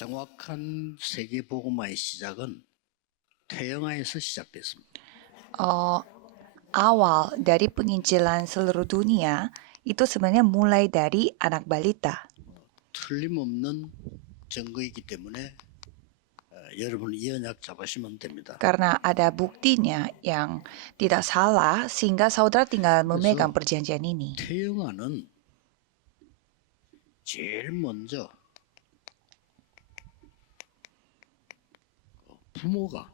정확한 세계 복음화의 시작은 태영아에서 시작됐습니다. Awal dari penginjilan seluruh dunia itu sebenarnya mulai dari anak balita. 틀림없는 증거이기 때문에 여러분 이 언약 잡으시면 됩니다. Karena ada buktinya yang tidak salah sehingga saudara tinggal memegang perjanjian ini. 태영아는 제일 먼저 부모가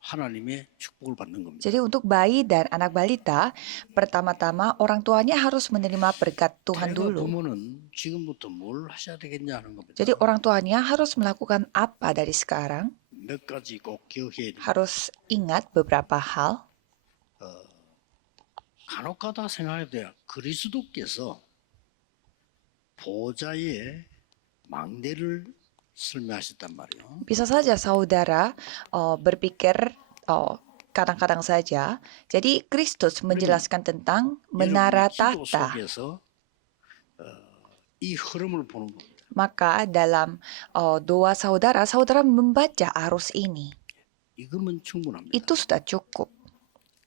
하나님의 축복을 받는 겁니다. Jadi untuk bayi dan anak balita, pertama-tama orang tuanya harus menerima berkat Tuhan 태영아 dulu. 부모는 지금부터 뭘 하셔야 되겠냐 하는 겁니다. Jadi orang tuanya harus melakukan apa dari sekarang? 몇 가지 꼭 기억해야 됩니다. Harus ingat beberapa hal. 간혹가다 생각해야 돼요. 그리스도께서 보좌의 망대를 설명하셨단 말이에요. Bisa saja saudara berpikir kadang-kadang saja. Jadi Kristus menjelaskan tentang menara 기도 tahta. 속에서 이 흐름을 보는 겁니다. Maka dalam doa saudara, saudara membaca arus ini. 이거면 충분합니다. Itu sudah cukup.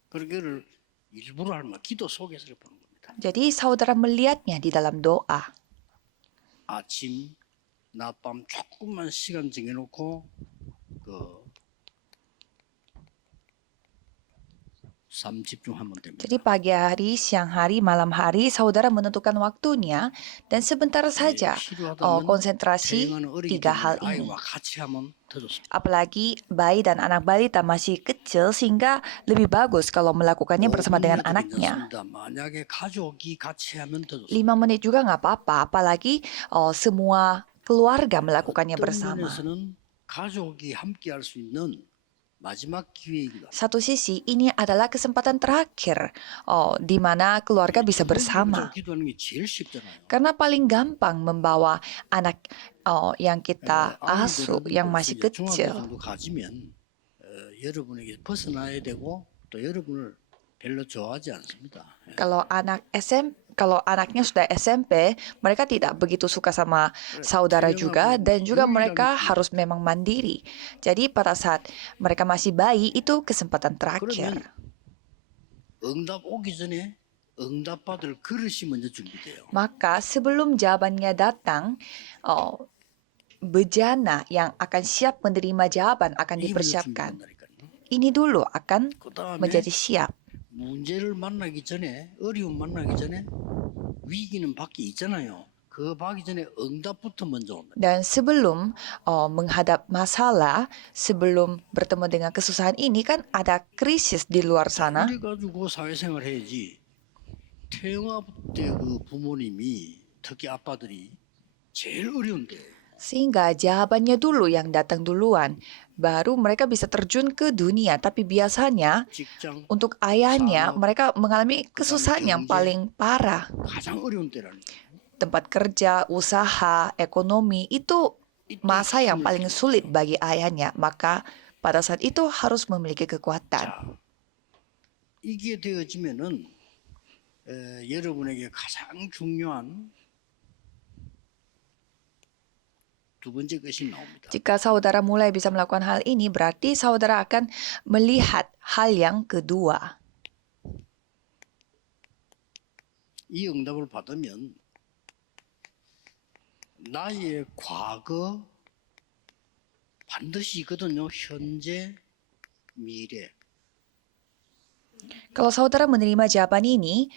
그걸 일부러 하는 거 기도 속에서 보는 겁니다. Jadi saudara melihatnya di dalam doa. 아침, 낮밤 조금만 시간 정해놓고 3 집중하면 됩니다. Jadi pagi hari, siang hari, malam hari, saudara menentukan waktunya dan sebentar saja konsentrasi tiga hal ini. 아이와 같이 하면 더 좋습니다. Apalagi bayi dan anak balita masih kecil sehingga lebih bagus kalau melakukannya bersama dengan anaknya. 만약에 가족이 같이 하면 더 좋습니다. 5 menit juga nggak apa-apa, apalagi semua keluarga melakukannya bersama. 한편에서는 가족이 함께 할 수 있는 마지막 기회이기도 합니다. Satu sisi, ini adalah kesempatan terakhir di mana keluarga bisa bersama. 기도하는 게 제일 쉽잖아요. Karena paling gampang membawa anak yang kita asuh, yang masih kecil. 중학교 정도 가지면 여러분에게 벗어나야 되고 또 여러분을 별로 좋아하지 않습니다. Kalau anaknya sudah SMP, mereka tidak begitu suka sama saudara juga dan juga mereka harus memang mandiri. Jadi pada saat mereka masih bayi itu kesempatan terakhir. 응답 오기 전에 응답받을 그릇이 먼저 준비돼요. Maka sebelum jawabannya datang, bejana yang akan siap menerima jawaban akan dipersiapkan. Ini dulu akan menjadi siap. 문제를 만나기 전에 어려움 만나기 전에 위기는 밖에 있잖아요. 그 받기 전에 응답부터 먼저 옵니다. Dan sebelum menghadap masalah, sebelum bertemu dengan kesusahan ini kan ada krisis di luar sana. 우리 가지고 사회생활 해야지. 태영아 때 그 부모님이 특히 아빠들이 제일 어려운데. Sehingga jawabannya dulu yang datang duluan. Baru mereka bisa terjun ke dunia. Tapi biasanya 직장 untuk ayahnya mereka mengalami kesusahan yang paling parah. 가장 어려운 때라는 거예요. Tempat kerja, usaha, ekonomi itu masa yang paling sulit bagi ayahnya. Maka pada saat itu harus memiliki kekuatan. 이게 되어지면은 여러분에게 가장 중요한 두 번째 것이 나옵니다. Jika saudara mulai bisa melakukan hal ini, berarti saudara akan melihat hal yang kedua. 이 응답을 받으면 나의 과거 반드시 있거든요. 현재, 미래. Kalau saudara menerima jawaban ini,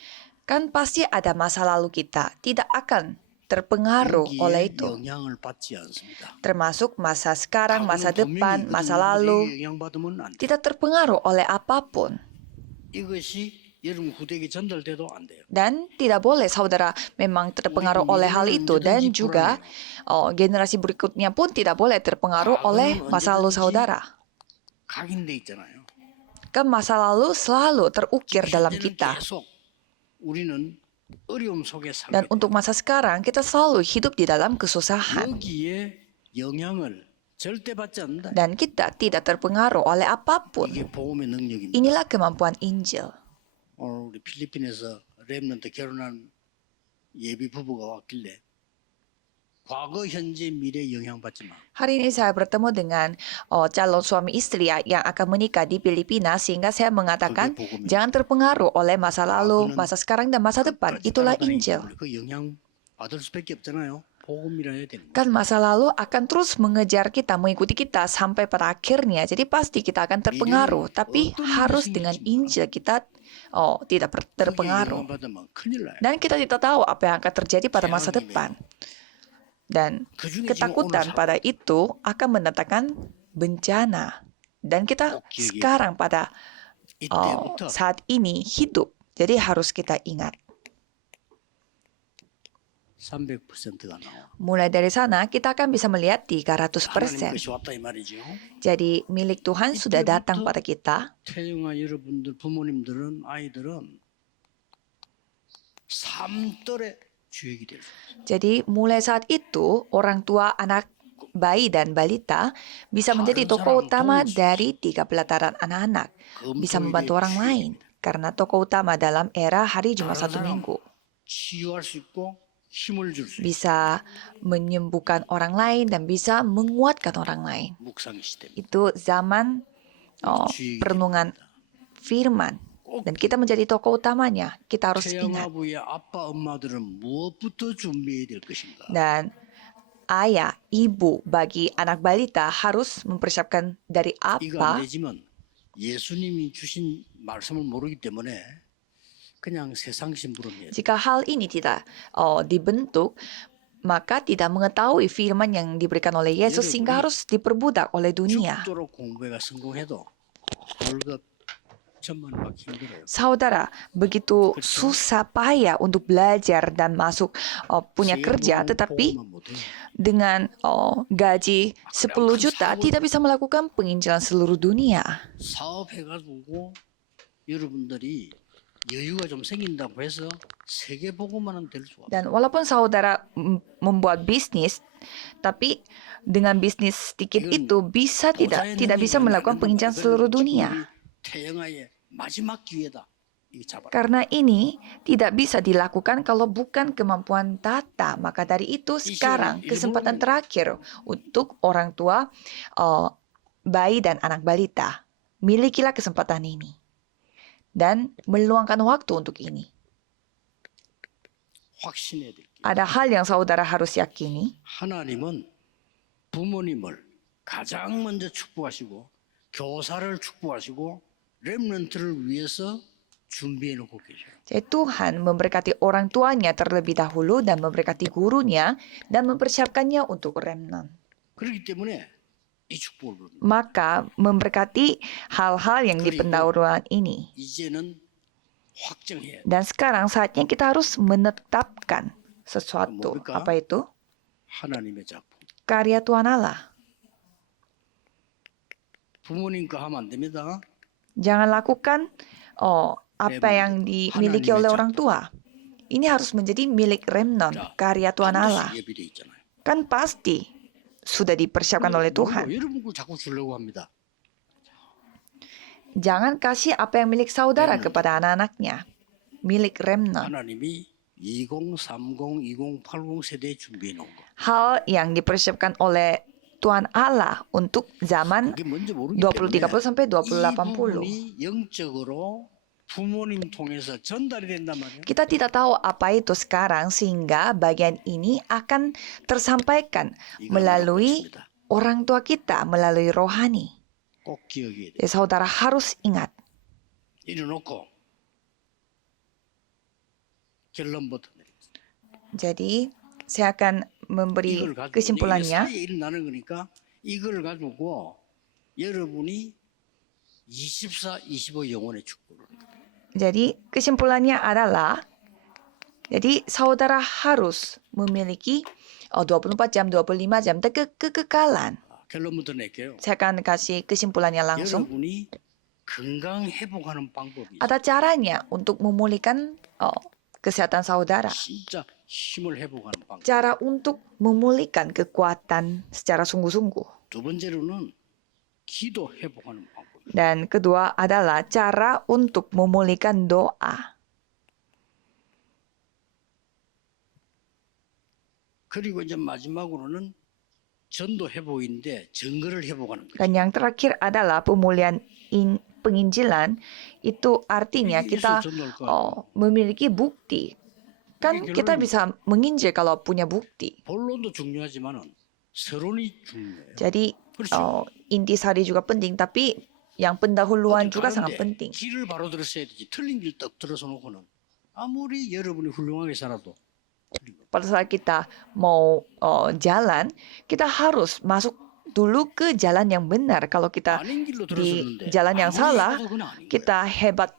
kan pasti ada masa lalu kita. Tidak akan terpengaruh oleh itu. 영향을 받지 않습니다. Termasuk masa sekarang, masa depan, masa lalu. 영향받으면 안 돼요. Tidak terpengaruh oleh apapun. 이것이 여러분 후대에게 전달돼도 안 돼요. Dan tidak boleh saudara memang terpengaruh oleh hal itu. Dan juga generasi berikutnya pun tidak boleh terpengaruh oleh masa lalu saudara. 각인돼 있잖아요. Kan masa lalu selalu terukir dalam kita. 계속 우리는 어려움 속에 살게 Dan 돼요. untuk masa sekarang, kita selalu hidup di dalam kesusahan. 여기에 영향을 절대 받지 않는다. Dan kita tidak terpengaruh oleh apapun. 이게 복음의 능력입니다. Inilah kemampuan Injil. 오늘 우리 필리핀에서 렘넌트 결혼한 예비 부부가 왔길래 과거, 현재, 미래 영향받지 마. Hari ini saya bertemu dengan calon suami istri yang akan menikah di Filipina sehingga saya mengatakan 그게 복음입니다. jangan terpengaruh oleh masa lalu, 과거는 masa sekarang dan masa depan. 끝까지 Itulah 따라다니기 Injil. 때문에 그 영향 받을 수밖에 없잖아요. 복음이라 해야 되는 거예요. Kan masa lalu akan terus mengejar kita, mengikuti kita sampai pada akhirnya. Jadi pasti kita akan terpengaruh. Tapi harus dengan Injil kita tidak 그게 terpengaruh. 영향받으면 큰일 나요. Dan kita tidak tahu apa yang akan terjadi pada masa depan. Dan 그중에 지금 오늘 ketakutan pada itu akan mendatangkan bencana. Dan kita sekarang pada 이때부터 saat ini hidup. Jadi harus kita ingat. 300%가 나와. Mulai dari sana kita akan bisa melihat 하나님 300%. 것이 왔다 이 말이죠. Jadi milik Tuhan sudah datang pada kita. 태영아 여러분들 부모님들은 아이들은 삼떨의 주역이 될 수 있어요. Jadi mulai saat itu orang tua anak bayi dan balita bisa menjadi tokoh utama dari 3 pelataran anak-anak. Bisa membantu orang lain. Karena tokoh utama dalam era hari Jumat Satu Minggu. 치유할 수 있고 힘을 줄 수 있고 Bisa menyembuhkan orang lain dan bisa menguatkan orang lain. 묵상의 시대입니다. Itu zaman perenungan firman. Dan kita menjadi tokoh utamanya. Kita harus ingat. 태영아부의 아빠 엄마들은 무엇부터 준비해야 될 것인가? Dan ayah, ibu bagi anak balita harus mempersiapkan dari 이거 안 apa. 되지만 예수님이 주신 말씀을 모르기 때문에 그냥 세상 심부름이에요. Jika hal ini tidak dibentuk, maka tidak mengetahui firman yang diberikan oleh Yesus sehingga harus diperbudak oleh dunia. 죽도록 공부가 성공해도 월급 1,000만 원 받기 힘들어요. Saudara, begitu susah payah untuk belajar dan masuk punya kerja, tetapi 복음만 못해요. dengan gaji 10 juta tidak bisa melakukan penginjilan seluruh dunia. 사업해가지고 여러분들이 여유가 좀 생긴다고 해서 세계 복음만은 될 수 없어요. Dan walaupun saudara membuat bisnis, tapi dengan bisnis sedikit itu bisa tidak bisa melakukan penginjilan seluruh dunia. 태영아의 마지막 기회다. 이거 잡아라. Karena ini tidak bisa dilakukan kalau bukan kemampuan tata. Maka dari itu sekarang kesempatan terakhir untuk orang tua bayi dan anak balita. Milikilah kesempatan ini. Dan meluangkan waktu untuk ini. 확신해야 될 게. Ada hal yang saudara harus yakini. 하나님은 부모님을 가장 먼저 축복하시고 교사를 축복하시고 렘넌트를 위해서 준비해 놓고 계셔요. Jadi Tuhan memberkati orang tuanya terlebih dahulu dan memberkati gurunya dan mempersiapkannya untuk remnant. 그렇기 때문에 이 축복을 받는 Maka memberkati hal-hal yang di pendahuluan ini. 이제는 확정해야 돼. Dan sekarang saatnya kita harus menetapkan sesuatu. Apa itu? 하나님의 작품. Karya Tuhan Allah. 부모님 거 하면 안 됩니다. Jangan lakukan apa yang dimiliki oleh orang tua. Ini harus menjadi milik remnant, karya Tuhan Allah. 예비돼 있잖아요. Kan pasti sudah dipersiapkan oleh Tuhan. 여러분 걸 자꾸 주려고 합니다. Jangan kasih apa yang milik saudara kepada anak-anaknya. Milik remnant. 하나님이 2030, 2080 세대에 준비해 놓은 거. Hal yang dipersiapkan oleh Tuhan Allah untuk zaman 그게 뭔지 모르기 2030 때문에 sampai 이 2080. 부분이 영적으로 부모님 통해서 전달이 된단 말이에요. Kita tidak tahu apa itu sekarang sehingga bagian ini akan tersampaikan melalui orang tua kita, melalui rohani. 꼭 기억해야 돼. Jadi saudara harus ingat. 이래놓고 결론부터 내리겠습니다. Jadi saya akan memberi 이걸 가지고 이게 kesimpulannya. 사이에 일어나는 거니까 이걸 가지고 여러분이 24, 25 영혼의 축복을. Jadi kesimpulannya adalah jadi saudara harus memiliki 24 jam, 25 jam kekekalan. 결론부터 낼게요. Saya akan kasih kesimpulannya langsung. 여러분이 건강 회복하는 방법이 Ada caranya untuk memulihkan kesehatan saudara. 진짜 힘을 회복하는 방법. Cara untuk memulihkan kekuatan secara sungguh-sungguh. 두 번째로는 기도 회복하는 방법. Dan kedua adalah cara untuk memulihkan doa. 그리고 이제 마지막으로는 전도 회복인데 증거를 회복하는 거죠. Dan yang terakhir adalah pemulihan penginjilan. Itu artinya 이게 kita 있어야 전도할 거 아니에요. memiliki bukti. Kan 이게 kita 결론입니다. bisa menginjil kalau punya bukti. 본론도 중요하지만은 서론이 중요해요. Jadi 그렇죠. intisari juga penting, tapi yang pendahuluan 어디 juga sangat 가는데 penting. 길을 바로 들었어야 되지. 틀린 길 떡 들어서 놓고는 아무리 여러분이 훌륭하게 살아도 틀린 거. Pada saat kita mau jalan, kita harus masuk dulu ke jalan yang benar. Kalau kita 아닌 길로 di 들어섰는데 jalan yang 아무리 salah, 해봐도 그건 아닌 거예요. kita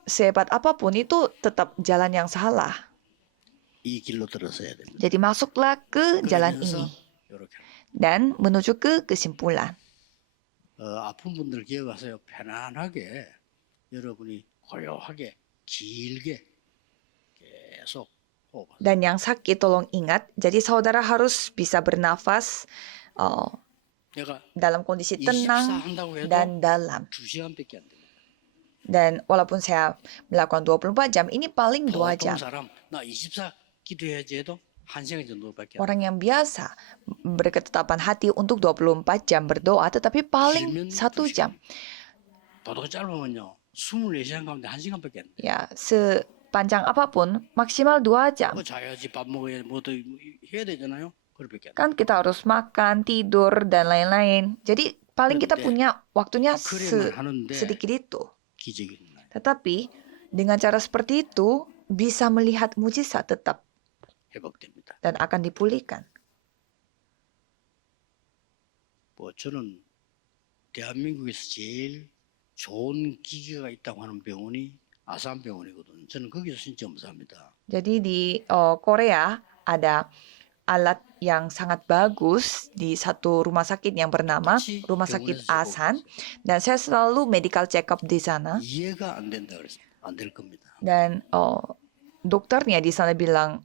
sehebat apapun itu tetap jalan yang salah. 이 길로 들어서야 됩니다. Jadi masuklah ke jalan 그러면서 ini 이렇게 dan menuju ke kesimpulan. 아픈 분들 기억하세요. 편안하게 여러분이 고요하게 길게 계속 호흡. Dan yang sakit tolong ingat, jadi saudara harus bisa bernafas 내가 dalam kondisi 24 tenang 한다고 해도 dan dalam. 2시간밖에 안 됩니다. Dan walaupun saya melakukan 24 jam, ini paling 2 보통 jam. 사람 나 24 기도해야지 해도 1시간 정도밖에 안 돼. Orang yang biasa berketetapan hati untuk 24 jam berdoa, tetapi paling 1 jam. 보통 짧으면요 24시간 가운데 1시간밖에 안 돼. Ya, sepanjang apapun, maksimal 2 jam. 뭐 자야지 밥 먹어야 뭐도 해야 되잖아요. 그렇게밖에 안 돼. Kan kita harus makan, tidur, dan lain-lain. Jadi paling kita 그런데 punya waktunya 그래만 하는데 sedikit itu. 기적이 일어나요. Tetapi dengan cara seperti itu bisa melihat mujizat tetap 회복됩니다. dan akan dipulihkan. 뭐 저는 대한민국에서 제일 좋은 기계가 있다고 하는 병원이 아산병원이거든요. 저는 거기서 진짜 감사합니다. Jadi di Korea ada alat yang sangat bagus di satu rumah sakit yang bernama Rumah Sakit Asan, dan saya selalu medical check up di sana. 이해가 안 된다 그래서 안 될 겁니다. Dan dokternya di sana bilang,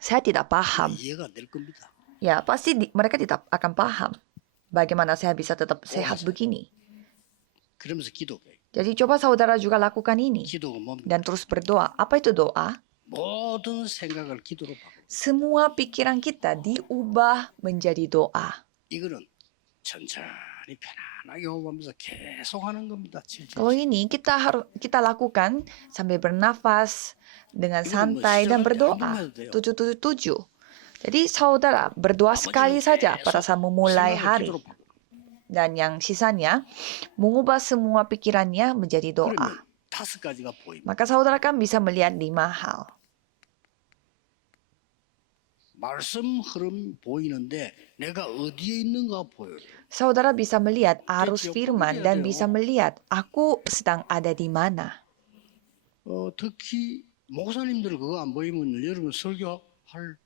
saya tidak paham. 이해가 안 될 겁니다. Ya, pasti mereka tidak akan paham bagaimana saya bisa tetap sehat begini. 그러면서 기도해. Jadi coba saudara juga lakukan ini 기도가 뭡니까? dan terus berdoa. Apa itu doa? 모든 생각을 기도로 바꿔. Semua pikiran kita diubah menjadi doa. 이거는 천천히 편안하게 호흡하면서 계속 하는 겁니다. Kalau ini kita lakukan sambil bernafas dengan santai dan berdoa. 777. Jadi saudara berdoa sekali saja pada saat memulai hari. Dan yang sisanya mengubah semua pikirannya menjadi doa. 그러면 5가지가 보입니다. Maka saudara kan bisa melihat 5 hal. 말씀 흐름 보이는데 내가 어디에 있는가 보여요. Saudara bisa melihat arus firman dan bisa melihat aku sedang ada di mana. 특히 목사님들 그거 안 보이면 여러분 설교할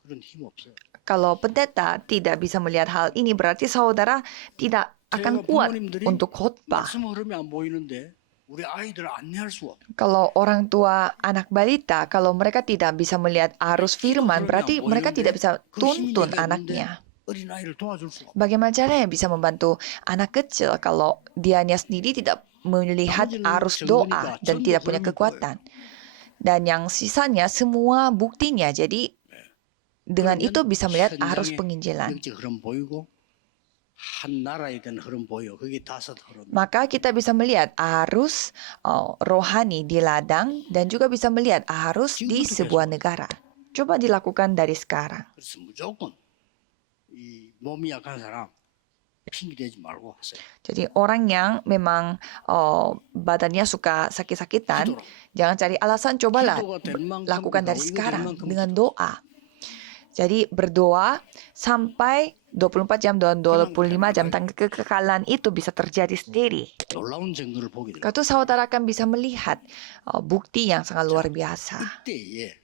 그런 힘 없어요. Kalau pendeta tidak bisa melihat hal ini, berarti saudara tidak akan kuat untuk khotbah. 말씀 흐름이 안 보이는데 우리 아이들 안내할 수가 없어요. Kalau orang tua anak balita, kalau mereka tidak bisa melihat arus firman, berarti mereka tidak bisa tuntun anaknya. 어린아이를 도와줄 수가 없어요. Bagaimana caranya bisa membantu anak kecil kalau dianya sendiri tidak melihat arus doa dan tidak punya kekuatan? Dan yang sisanya semua buktinya. Jadi dengan itu bisa melihat arus penginjilan. 영적 흐름 보이고 한 나라에 대한 흐름 보여. 그게 5 흐름. Maka kita bisa melihat arus rohani di ladang dan juga bisa melihat arus di sebuah negara. Coba dilakukan dari sekarang. 그래서 무조건 이 몸이 약한 사람 핑계 대지 말고 하세요. Jadi orang yang memang badannya suka sakit-sakitan, jangan cari alasan, cobalah lakukan dari sekarang dengan doa. Jadi berdoa sampai 24 jam dan 25 jam, dan kekekalan itu bisa terjadi sendiri. 놀라운 증거를 보게 돼요. Kata saudara akan bisa melihat bukti yang sangat luar biasa. 이때에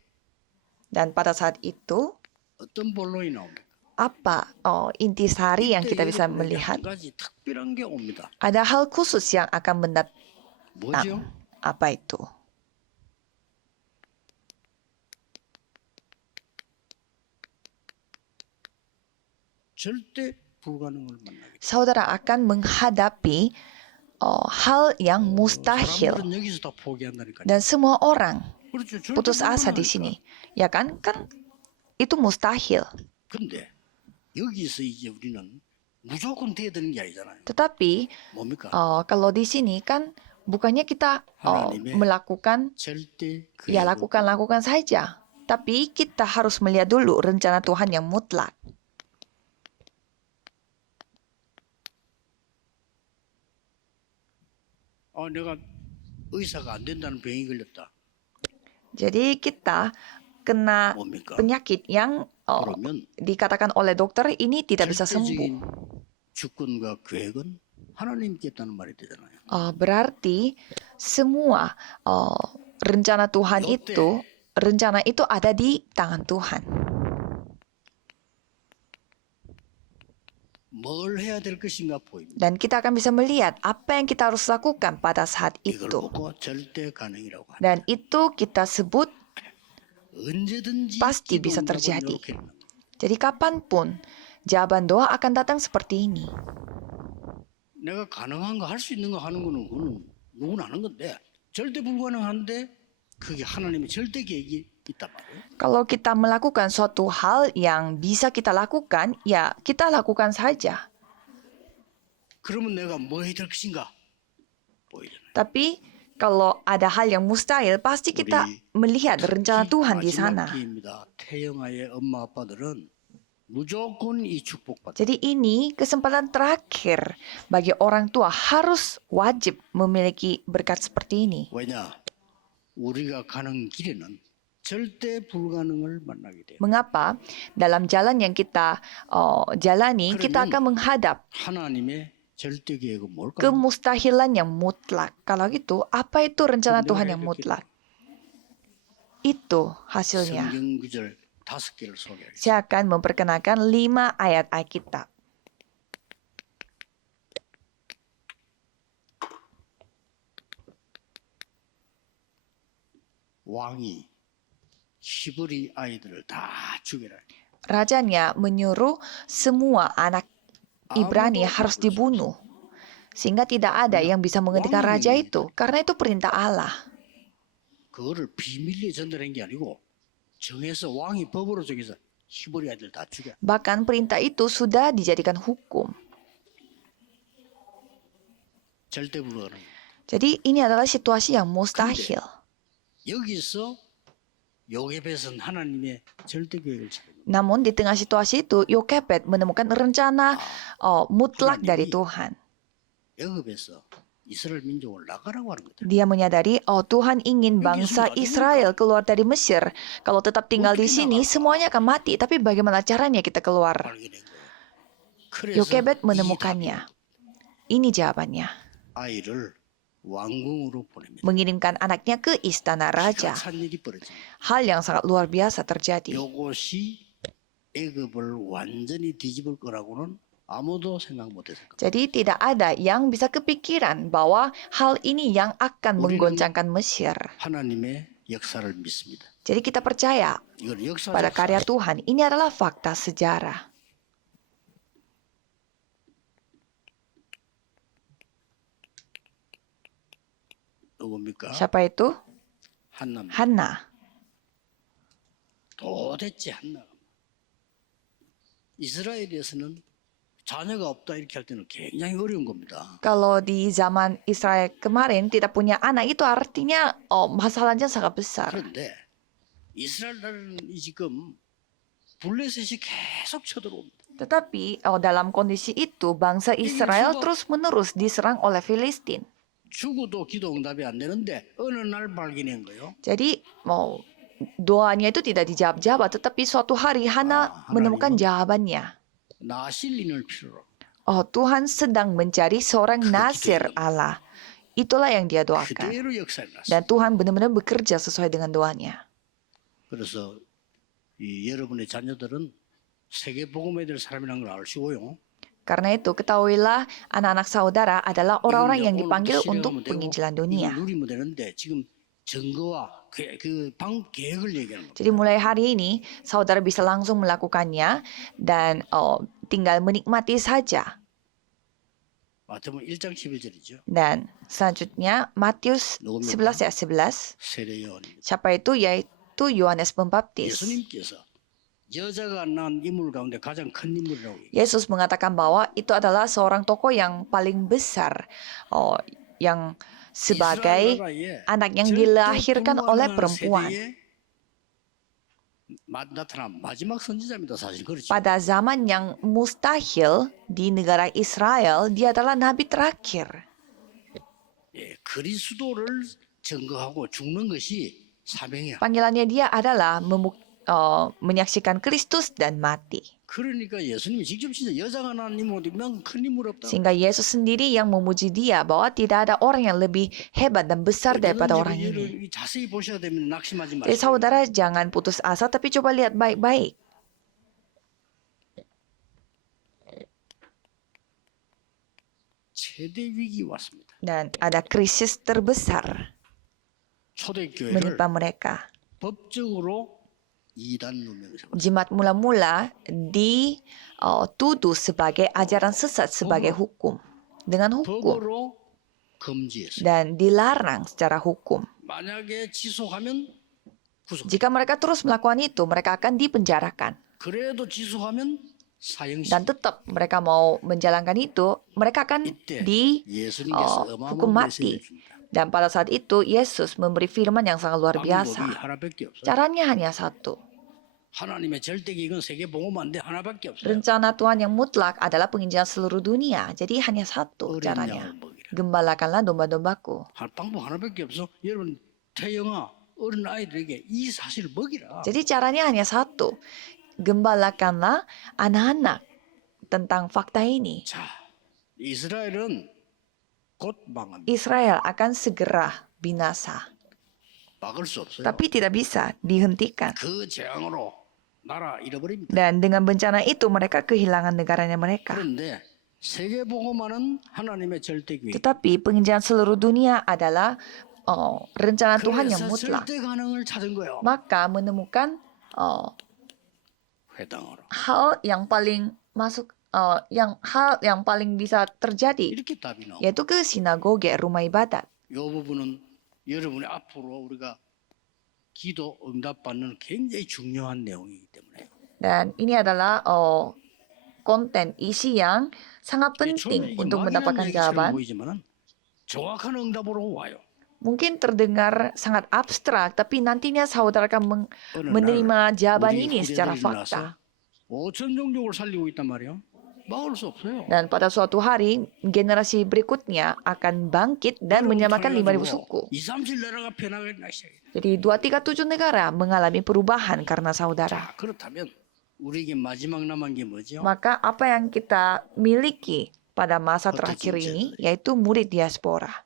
Dan pada saat itu, 어떤 본론이 나옵니까? apa intisari yang kita bisa 이때 melihat? 한 가지 특별한 게 옵니다. Ada hal khusus yang akan mendatang. 뭐죠? Apa itu? 절대 불가능을 만나게. Saudara akan menghadapi hal yang mustahil. 사람들은 여기서 다 포기한다니까요. Dan semua orang 그렇죠. 절대 putus asa di 불가능하니까. sini. Ya kan? Kan itu mustahil. 근데 여기서 이제 우리는 무조건 돼야 되는 게 아니잖아요. Tetapi 뭡니까? kalau di sini kan bukannya kita 하나님의 melakukan 절대 ya 계획을 lakukan saja. Tapi kita harus melihat dulu rencana Tuhan yang mutlak. 내가 의사가 안 된다는 병이 걸렸다. Jadi kita kena 뭡니까? penyakit yang 그러면 dikatakan oleh dokter ini tidak bisa sembuh. 절대적인 주권과 계획은 하나님께 있다는 말이 되잖아요. Berarti semua rencana Tuhan rencana itu ada di tangan Tuhan. 뭘 해야 될 것인가 보입니다. Dan kita akan bisa melihat apa yang kita harus lakukan pada saat 이걸 itu. 보고 절대 가능이라고 합니다. Dan itu kita sebut 언제든지 pasti 기도 bisa 응답은 terjadi. 이렇게 됩니다. Jadi kapanpun jawaban doa akan datang seperti ini. 내가 가능한 거 할 수 있는 거 하는 거는 그거는 누구나 하는 건데 절대 불가능한데 그게 하나님의 절대 계획이 있단 말이에요. Kalau kita melakukan suatu hal yang bisa kita lakukan, ya kita lakukan saja. 그러면 내가 뭐 해야 될 것인가 보이잖아요. Tapi kalau ada hal yang mustahil, pasti kita melihat rencana Tuhan di sana. 기회입니다. 태영아의 엄마 아빠들은 무조건 이 축복받아. Jadi ini kesempatan terakhir bagi orang tua harus wajib memiliki berkat seperti ini. 왜냐? 우리가 가는 길에는 절대 불가능을 만나게 돼요. Mengapa? Dalam jalan yang kita jalani, kita akan menghadap 하나님의 절대 계획은 뭘까? kemustahilan yang mutlak. Kalau gitu, apa itu rencana Tuhan yang mutlak? Itu hasilnya. 성경 구절 5개를 소개하겠습니다. Saya akan memperkenalkan 5 ayat Alkitab. 왕이 히브리 아이들을 다 죽여라. Rajanya menyuruh semua anak Ibrani harus dibunuh. Sehingga tidak ada yang bisa menghentikan raja itu. Karena itu perintah Allah. 그거를 비밀리에 전달한 게 아니고 정해서 왕이 법으로 정해서 히브리 아이들 다 죽여. Bahkan perintah itu sudah dijadikan hukum. 절대 불가능. Jadi ini adalah situasi yang mustahil. 여기서 요게벳은 하나님의 절대 계획을 지킵니다. Namun di tengah situasi itu, Yokebed menemukan rencana mutlak dari Tuhan. 애굽에서 이스라엘 민족을 나가라고 하는 거죠. Dia menyadari, Tuhan ingin bangsa Israel keluar dari Mesir. Kalau tetap tinggal di sini, semuanya akan mati. Tapi bagaimana caranya kita keluar? 발견한 거예요. 그래서 Yokebed 이 menemukannya. Ini jawabannya. 아이를 왕궁으로 보냅니다. Mengirimkan anaknya ke istana raja. 산 일이 벌어집니다. Hal yang sangat luar biasa terjadi. 요것이 애굽을 완전히 뒤집을 거라고는 아무도 생각 못했을 겁니다. Jadi tidak ada yang bisa kepikiran bahwa hal ini yang akan menggoncangkan Mesir. 하나님의 역사를 믿습니다. Jadi kita percaya 이건 역사적 pada karya Tuhan. Ini adalah fakta sejarah. 누굽니까? Siapa itu? 한남. Hana. 도대체 한나가 이스라엘에서는 자녀가 없다 이렇게 할 때는 굉장히 어려운 겁니다. Kalau di zaman Israel kemarin tidak punya anak itu artinya masalahnya sangat besar. 그런데 이스라엘 나라는 지금 블레셋이 계속 쳐들어옵니다. Tetapi dalam kondisi itu bangsa Israel terus-menerus diserang oleh Filistin. 죽어도 기도 응답이 안 되는데 어느 날 발견한 거예요. Jadi doanya itu tidak dijawab-jawab, tetapi suatu hari Hana menemukan jawabannya. 나실린을 필요로. Tuhan sedang mencari seorang Nasir Allah. Itulah yang dia doakan. 그대로 역사를 났어요. Dan Tuhan benar-benar bekerja sesuai dengan doanya. 그래서 여러분의 자녀들은 세계 복음에 될 사람이라는 걸 아시고요. Karena itu ketahuilah anak-anak saudara adalah orang-orang yang dipanggil untuk penginjilan dunia. 이걸 누리면 되는데 지금 증거와 그 계획을 얘기하는 겁니다. Jadi mulai hari ini saudara bisa langsung melakukannya dan tinggal menikmati saja. 마태복음 1장 11절이죠. Dan selanjutnya Matius 11 ayat 11. 세례 요한입니다. Siapa itu? Yaitu Yohanes Pembaptis. 예수님께서 여자가 낳은 인물 가운데 가장 큰 인물이라고 얘기해요. Yesus mengatakan bahwa itu adalah seorang tokoh yang paling besar, yang sebagai 이스라엘 나라에 anak yang 절대 dilahirkan oleh 불가능한 perempuan. 세대에 나타난 마지막 선지자입니다. 사실 그렇죠. Pada zaman yang mustahil di negara Israel, dia adalah nabi terakhir. 예, 그리스도를 증거하고 죽는 것이 사명이야. Panggilannya dia adalah menyaksikan Kristus dan mati. 그러니까 예수님이 직접 진짜 여자가 낳은 인물이면 큰 인물 없다. Sehingga Yesus sendiri yang memuji dia bahwa tidak ada orang yang lebih hebat dan besar daripada orang ini. 자세히 보셔야 되면 낙심하지 Jadi 마세요. saudara jangan putus asa tapi coba lihat baik-baik. 최대 위기 왔습니다. Dan ada krisis terbesar 초대교회를 menimpa mereka. 법적으로 이단 누명을 세웠어요. Jemaat mula-mula dituduh sebagai ajaran sesat sebagai hukum. Dengan hukum. 법으로 금지했어요. Dan dilarang secara hukum. 만약에 지속하면 구속. Jika mereka terus melakukan itu, mereka akan dipenjarakan. 그래도 지속하면 사형시. Dan tetap mereka mau menjalankan itu, mereka akan 이때 hukum 예수님께서 어마어마한 mati. 메시지를 줍니다. Dan pada saat itu, Yesus memberi firman yang sangat luar 방법이 biasa. 하나밖에 없어요. Caranya hanya satu. 하나님의 절대 계획은 세계 복음화인데 하나밖에 없어요. Rencana Tuhan yang mutlak adalah penginjilan seluruh dunia. Jadi hanya satu 어린 caranya. 양을 먹이라. Gembalakanlah domba-dombaku. 방법 하나밖에 없어. 여러분 태영아 어린 아이들에게 이 사실을 먹이라. Jadi caranya hanya satu. Gembalakanlah anak-anak tentang fakta ini. 자, 이스라엘은 곧 망합니다. Israel akan segera binasa. 막을 수 없어요. Tapi tidak bisa dihentikan. 그 재앙으로 나라 잃어버립니다. Dan dengan bencana itu mereka kehilangan negaranya mereka. 그런데 세계 복음화는 하나님의 절대 계획. Tetapi penginjilan seluruh dunia adalah rencana Tuhan yang 그래서 mutlak. 절대 가능을 찾은 거예요. Maka menemukan 회당으로. hal yang paling hal yang paling bisa terjadi, 이렇게 답이 나오. yaitu ke sinagoge, rumah ibadat. 이 부분은 여러분의 앞으로 우리가 기도 응답받는 굉장히 중요한 내용이기 때문에 Dan ini adalah konten isi yang sangat penting untuk mendapatkan jawaban. 보이지만은 정확한 응답으로 와요. Mungkin terdengar sangat abstrak, tapi nantinya saudara akan 어느 menerima 날 jawaban 우리 ini secara 후대들이 일어나서 fakta. 5천 종족을 살리고 있단 말이에요. 막을 수 없어요. Dan pada suatu hari, generasi berikutnya akan bangkit dan menyamakan 5.000 suku. 2, 30 나라가 변하기 시작해요. Jadi 237 negara mengalami perubahan karena saudara. 자, 그렇다면 우리에게 마지막 남은 게 뭐죠? Maka apa yang kita miliki pada masa terakhir ini, yaitu murid diaspora.